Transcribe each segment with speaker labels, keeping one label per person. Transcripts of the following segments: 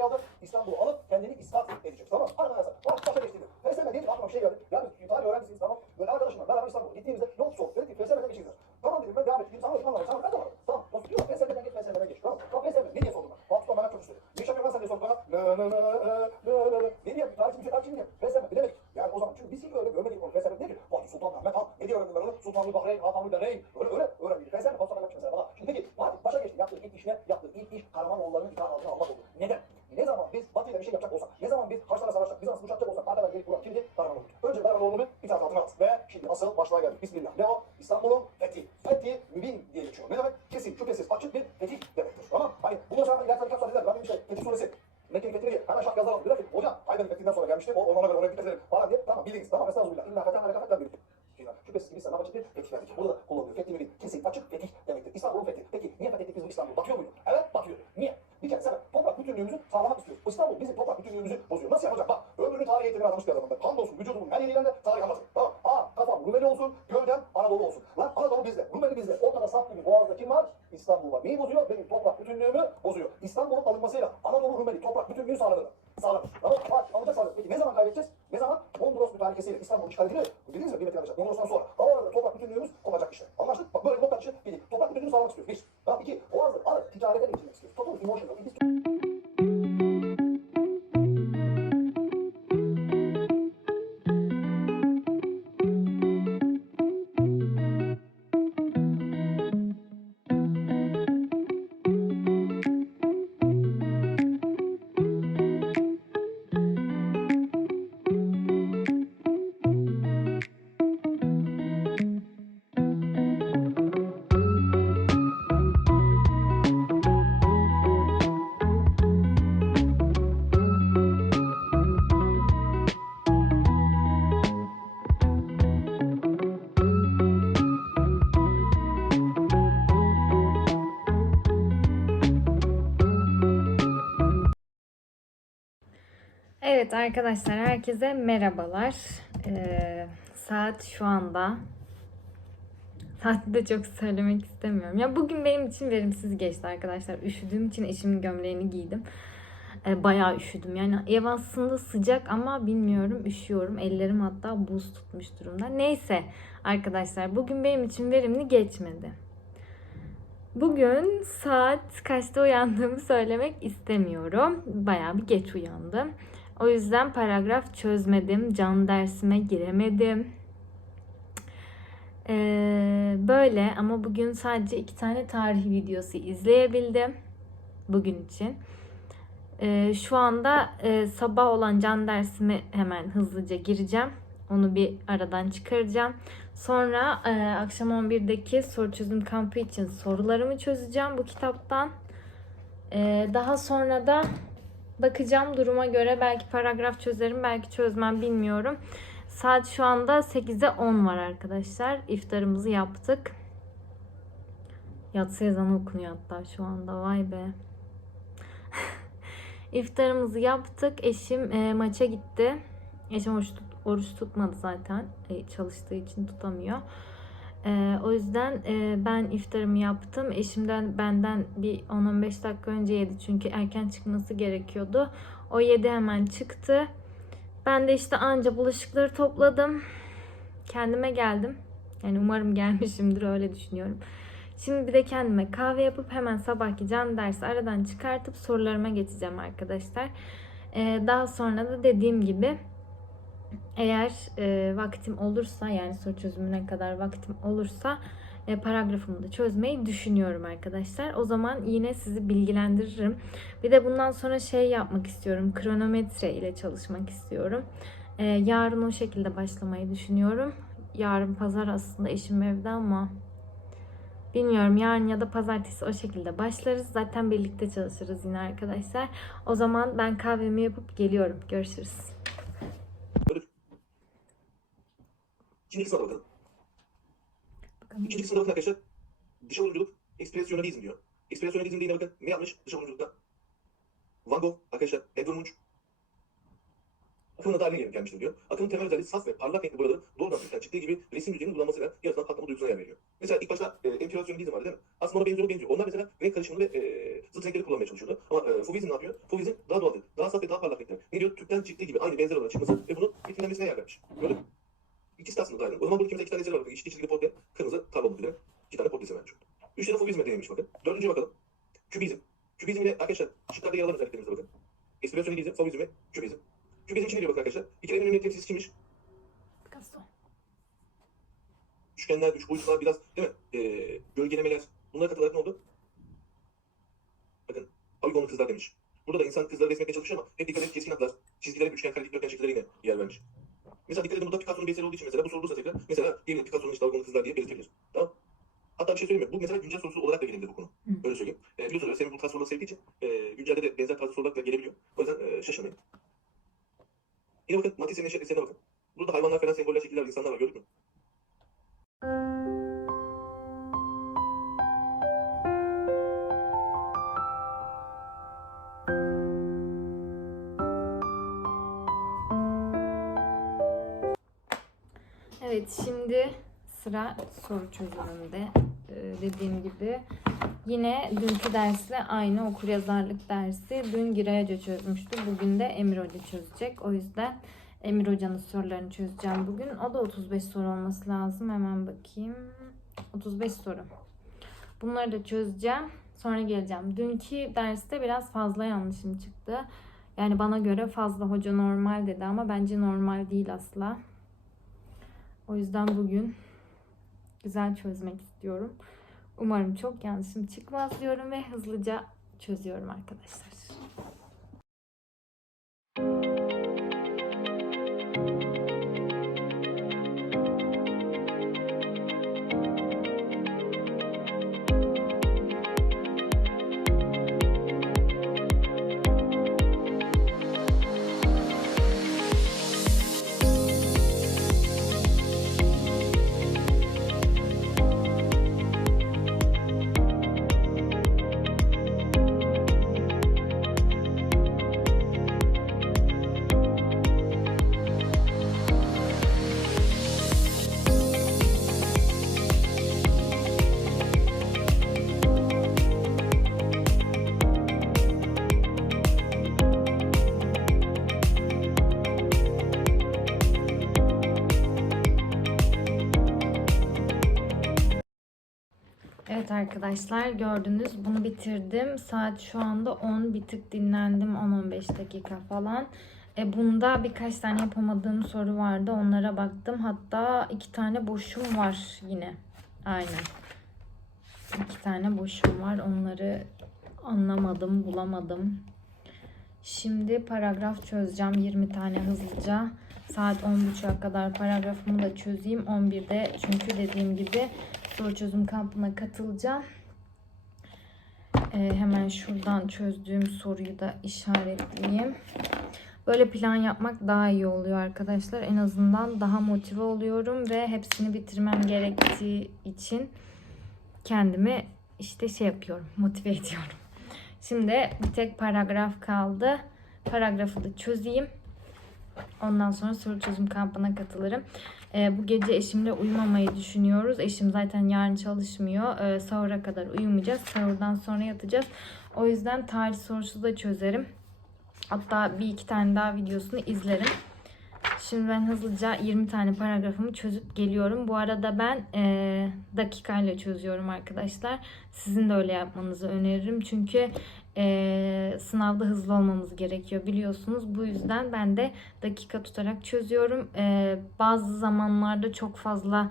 Speaker 1: nereye aldı? İstanbul'u alıp kendini ispat edecek. Tamam mı? Bana Bak başa geçtiğinde. FSM deyince aklıma bir şey geldi. Ya biz tarih öğrencisiyiz tamam. Böyle arkadaşımla beraber İstanbul'a gittiğimizde yol soğuk. Dedik ki FSM'den geçeceğiz. Tamam dedim ben devam ettim. Sana anladım. Sana de varım. Tamam. Nasıl diyor? FSM'den geç FSM'den geç. Tamam. Tamam FSM. Ne diye sordum ben? Vakıftan bana çok istedi. Ne iş yapıyorsun sen diye sordum bana. La la la la la la. Ne diye? Tarih kimse tarih kimse. FSM bilemedik. Yani o zaman çünkü biz hiç öyle görmedik onu. FSM ne ki? Fatih Sultan Mehmet Han. Ne diye öğrendim ben onu? Sultanlı Bahreyn, Hakanlı Bahreyn. Öyle öyle öğrendik. FSM Fatih Sultan mesela bana. Şimdi peki Fatih başa geçti. Yaptığı ilk iş ne? Yaptığı ilk iş Karamanoğulları'nın itaat altına almak oldu. Neden? Ne zaman biz Batı ile bir şey yapacak olsak, ne zaman biz Haçlarla savaşacak, Bizans'ı kuşatacak olsak, arkadan gelip kuran kimdi? Karamanoğlu. Önce Karamanoğlu'nu itaat altına aldık. Ve şimdi asıl başlığa geldik. Bismillah. Ne o? İstanbul'un fethi. Fethi mübin diye geçiyor. Ne demek? Kesin, şüphesiz, açık bir fetih demektir. Tamam Hani bundan sonra ileride birkaç saat izler. Ben işte Fetih Suresi. Mekke'nin fethini diye hemen şak yazalım. Diyor ki hocam Ayben'in gelmişti. O, ona göre oraya dikkat edelim. Falan diye. Tamam bildiniz. Tamam estağfurullah. İlla fethen alaka fethen birlikte. Şüphesiz bir sana bir fetih verdik. Burada da kullanılıyor. Fethi mübin. Kesin, açık fetih demektir. İstanbul'un fethi. Peki niye fethettik biz bu İstanbul'u? Batıyor muydu? Evet batıyor. Niye? Bir kere sebep toprak bütünlüğümüzü sağlamak istiyor. İstanbul bizim toprak bütünlüğümüzü bozuyor. Nasıl yapacak? Bak ömrünü tarih eğitimine adamış bir adamım ben. Hamdolsun vücudumun her yerinden tarih anlatır. Tamam. Aa kafam Rumeli olsun, gövdem Anadolu olsun. Lan Anadolu bizde, Rumeli bizde. Ortada saf gibi boğazda kim var? İstanbul var. Neyi bozuyor? Benim toprak bütünlüğümü bozuyor. İstanbul'un alınmasıyla Anadolu Rumeli toprak ответственность. Потом можно,
Speaker 2: Evet arkadaşlar herkese merhabalar. Ee, saat şu anda saati de çok söylemek istemiyorum. Ya bugün benim için verimsiz geçti arkadaşlar. Üşüdüğüm için eşimin gömleğini giydim. Ee, bayağı üşüdüm. Yani ev aslında sıcak ama bilmiyorum üşüyorum. Ellerim hatta buz tutmuş durumda. Neyse arkadaşlar bugün benim için verimli geçmedi. Bugün saat kaçta uyandığımı söylemek istemiyorum. Bayağı bir geç uyandım. O yüzden paragraf çözmedim. Can dersime giremedim. Ee, böyle ama bugün sadece iki tane tarih videosu izleyebildim. Bugün için. Ee, şu anda e, sabah olan can dersime hemen hızlıca gireceğim. Onu bir aradan çıkaracağım. Sonra e, akşam 11'deki soru çözüm kampı için sorularımı çözeceğim bu kitaptan. E, daha sonra da bakacağım duruma göre belki paragraf çözerim belki çözmem bilmiyorum. Saat şu anda 8'e 10 var arkadaşlar. İftarımızı yaptık. Yatsı ezanı okunuyor hatta şu anda. Vay be. İftarımızı yaptık. Eşim e, maça gitti. Eşim oruç, tut, oruç tutmadı zaten. E, çalıştığı için tutamıyor. E, o yüzden e, ben iftarımı yaptım. Eşimden benden bir 10-15 dakika önce yedi. Çünkü erken çıkması gerekiyordu. O yedi hemen çıktı. Ben de işte anca bulaşıkları topladım. Kendime geldim. Yani umarım gelmişimdir öyle düşünüyorum. Şimdi bir de kendime kahve yapıp hemen sabahki can dersi aradan çıkartıp sorularıma geçeceğim arkadaşlar. Ee, daha sonra da dediğim gibi eğer e, vaktim olursa yani soru çözümüne kadar vaktim olursa e, paragrafımı da çözmeyi düşünüyorum arkadaşlar. O zaman yine sizi bilgilendiririm. Bir de bundan sonra şey yapmak istiyorum. Kronometre ile çalışmak istiyorum. E, yarın o şekilde başlamayı düşünüyorum. Yarın pazar aslında eşim evde ama Bilmiyorum yarın ya da pazartesi o şekilde başlarız. Zaten birlikte çalışırız yine arkadaşlar. O zaman ben kahvemi yapıp geliyorum. Görüşürüz.
Speaker 3: Şimdi iki sınava bakalım. İkinci sınava bakın arkadaşlar. Dış oyunculuk, ekspresyonalizm diyor. Ekspresyonalizm deyince bakın ne yapmış dış oyunculukta? Van Gogh arkadaşlar, Edvard Munch. akımın adı haline gelmiştir diyor. Akımın temel özelliği saf ve parlak renkli boyaların doğrudan üstten çıktığı gibi resim yüzeyinin bulanmasıyla yaratılan patlama duygusuna yer veriyor. Mesela ilk başta e, empiryonizm vardı değil mi? Aslında ona benziyor benziyor. Onlar mesela renk karışımını ve e, zıt renkleri kullanmaya çalışıyordu. Ama e, Fauvizm ne yapıyor? Fauvizm daha doğal, daha saf ve daha parlak renkler. Ne diyor? Tüpten çıktığı gibi aynı benzer olarak çıkması ve bunun betimlenmesine yer vermiş. Gördün mü? İkisi de aslında aynı. O zaman burada ikimizde iki tane. Bakın. Yeşil çizgili portre, kırmızı tablo modeli. İki tane portresi vermiş. Üç tane Fauvizm'e denilmiş bakın. Dördüncüye bakalım. Kübizm. Kübizm ile arkadaşlar şıklarda yer alan özelliklerimize bakın. Ekspresyonizm, Fauvizm ve Kübizm. Kübizm için ne diyor bakın arkadaşlar? Bir kere en önemli temsilcisi kimmiş?
Speaker 2: Picasso.
Speaker 3: Üçgenler, üç boyutlar biraz değil mi? Ee, gölgelemeler. Bunlara katılarak ne oldu? Bakın Avigon'un kızlar demiş. Burada da insan kızları resmetmeye çalışıyor ama hep dikkat edin keskin hatlar. Çizgilere, üçgen, kare, dikdörtgen şekillere yine yer vermiş. Mesela dikkat edin burada Picasso'nun bir eseri olduğu için mesela bu sorulursa tekrar mesela diyelim Picasso'nun işte Avigon'un kızlar diye belirtebilir. Tamam. Hatta bir şey söyleyeyim mi? Bu mesela güncel sorusu olarak da gelebilir bu konu.
Speaker 2: Hı.
Speaker 3: Öyle söyleyeyim. E, biliyorsunuz Özdemir bu tarz soruları sevdiği için e, güncelde de benzer tarzı sorular da gelebiliyor. O yüzden e, şaşırmayın. Yine bakın Matisse'nin eser- eserine bakın. Burada hayvanlar falan semboller, şekiller, insanlar var gördük mü?
Speaker 2: Evet şimdi sıra soru çözümünde. Ee, dediğim gibi yine dünkü dersle aynı okuryazarlık dersi. Dün Giray Hoca çözmüştü. Bugün de Emir Hoca çözecek. O yüzden Emir Hoca'nın sorularını çözeceğim bugün. O da 35 soru olması lazım. Hemen bakayım. 35 soru. Bunları da çözeceğim. Sonra geleceğim. Dünkü derste biraz fazla yanlışım çıktı. Yani bana göre fazla hoca normal dedi ama bence normal değil asla. O yüzden bugün güzel çözmek istiyorum. Umarım çok yanlışım çıkmaz diyorum ve hızlıca çözüyorum arkadaşlar. Arkadaşlar gördünüz bunu bitirdim. Saat şu anda 10 bir tık dinlendim 10-15 dakika falan. E, bunda birkaç tane yapamadığım soru vardı onlara baktım. Hatta iki tane boşum var yine. Aynen. İki tane boşum var onları anlamadım bulamadım. Şimdi paragraf çözeceğim 20 tane hızlıca. Saat 10.30'a kadar paragrafımı da çözeyim. 11'de çünkü dediğim gibi soru çözüm kampına katılacağım. Ee, hemen şuradan çözdüğüm soruyu da işaretleyeyim. Böyle plan yapmak daha iyi oluyor arkadaşlar. En azından daha motive oluyorum ve hepsini bitirmem gerektiği için kendimi işte şey yapıyorum, motive ediyorum. Şimdi bir tek paragraf kaldı. Paragrafı da çözeyim. Ondan sonra soru çözüm kampına katılırım. Ee, bu gece eşimle uyumamayı düşünüyoruz. Eşim zaten yarın çalışmıyor. Ee, sahura kadar uyumayacağız. Sahurdan sonra yatacağız. O yüzden tarih sorusu da çözerim. Hatta bir iki tane daha videosunu izlerim. Şimdi ben hızlıca 20 tane paragrafımı çözüp geliyorum. Bu arada ben e, dakikayla çözüyorum arkadaşlar. Sizin de öyle yapmanızı öneririm. Çünkü e, sınavda hızlı olmamız gerekiyor biliyorsunuz. Bu yüzden ben de dakika tutarak çözüyorum. E, bazı zamanlarda çok fazla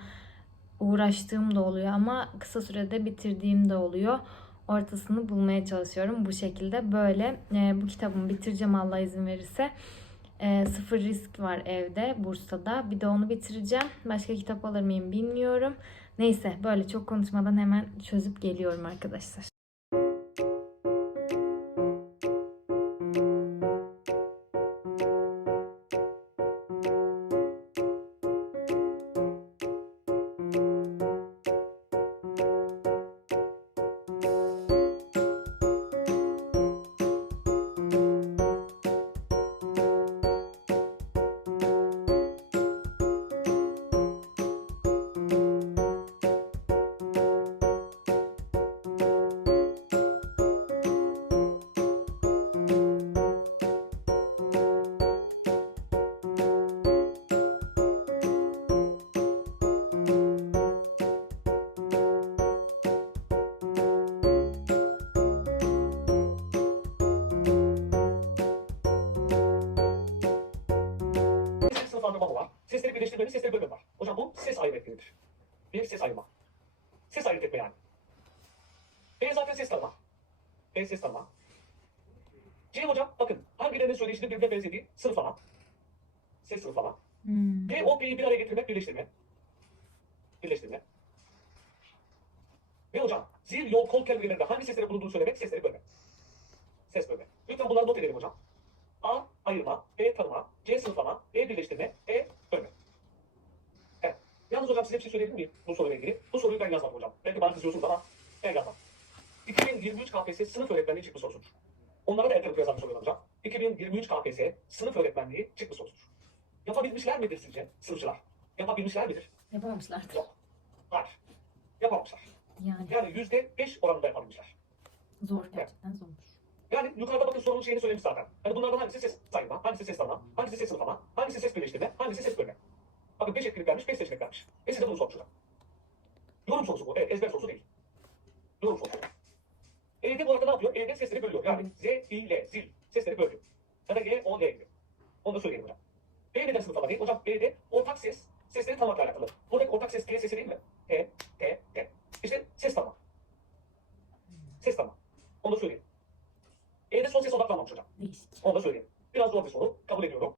Speaker 2: uğraştığım da oluyor ama kısa sürede bitirdiğim de oluyor. Ortasını bulmaya çalışıyorum bu şekilde. Böyle e, bu kitabımı bitireceğim Allah izin verirse. E, sıfır risk var evde Bursa'da. Bir de onu bitireceğim. Başka kitap alır mıyım bilmiyorum. Neyse böyle çok konuşmadan hemen çözüp geliyorum arkadaşlar.
Speaker 4: Birleştirmeli sesleri bölme var. Hocam bu ses ayırt etmelidir. Bir ses ayırma. Ses ayırt etme yani. B zaten ses tanıma. B ses tanıma. C hocam bakın hangilerinin söyleyişinin birbirine benzediği sınıflama. Ses sınıflama.
Speaker 2: Hmm.
Speaker 4: D, O, P'yi bir araya getirmek, birleştirme. Birleştirme. Ve hocam zil, yol, kol kelimelerinde hangi seslerin bulunduğunu söylemek, sesleri bölmek. Ses bölme. Lütfen bunları not edelim hocam. A. Ayırma. B. Tanıma. C. Sınıflama. D. Birleştirme. E. Bölme. Evet. Yalnız hocam size bir şey söyleyebilir miyim bu soruyla ilgili? Bu soruyu ben yazmadım hocam. Belki bana kızıyorsunuz ama ben yazmadım. 2023 KPSS sınıf öğretmenliği çıkmış sorusudur. Onlara da el tarafı yazarmış oluyor hocam. 2023 KPSS sınıf öğretmenliği çıkmış sorusudur. Yapabilmişler midir sizce sınıfçılar? Yapabilmişler midir?
Speaker 2: Yapamamışlardır.
Speaker 4: Yok. Hayır. Yapamamışlar.
Speaker 2: Yani
Speaker 4: Yani yüzde beş oranında yapabilmişler.
Speaker 2: zor gerçekten zormuş.
Speaker 4: Yani yukarıda bakın sorunun şeyini söylemiş zaten. Hani bunlardan hangisi ses sayma, hangisi ses tanıma, hangisi ses sınıflama, hangisi ses birleştirme, hangisi ses bölme. Bakın 5 etkinlik vermiş, 5 seçenek vermiş. E size bunu sormuş hocam. Yorum sorusu bu. Evet, ezber sorusu değil. Yorum sorusu. Elde bu arada ne yapıyor? Elde sesleri bölüyor. Yani Z, I, L, zil sesleri bölüyor. Ya da G, O, L gibi. Onu da söyleyelim hocam. B neden sınıflama değil? Hocam B'de ortak ses, sesleri tanımakla alakalı. Buradaki ortak ses T sesi değil mi? T, T, T. İşte ses tamam. Ses tamam. Onu da söyleyeyim. Evde sosyal odaklanmamış hocam. Değişik. Onu da söyleyeyim. Biraz zor bir soru. Kabul ediyorum.